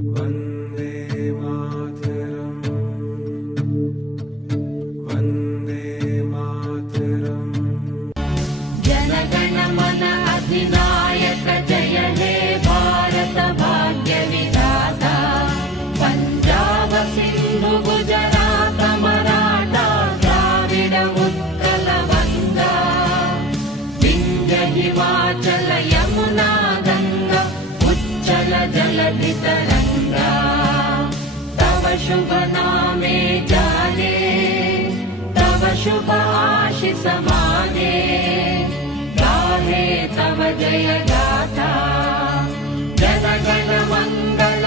वन्दे मातरम् वन्दे मातरम्। जनगण मन अधिनायक जय हे भारत भाग्य विधाता। पंजाब सिंधु गुजरात मराठा द्राविड उत्कल गंगा। विंध्य हिमाचल यमुना गंगा उच्चल जलधि तरंगा। तव शुभ नामे जाने तव शुभ आशीष माने। गाहे तव जय गाथा जन गण मंगल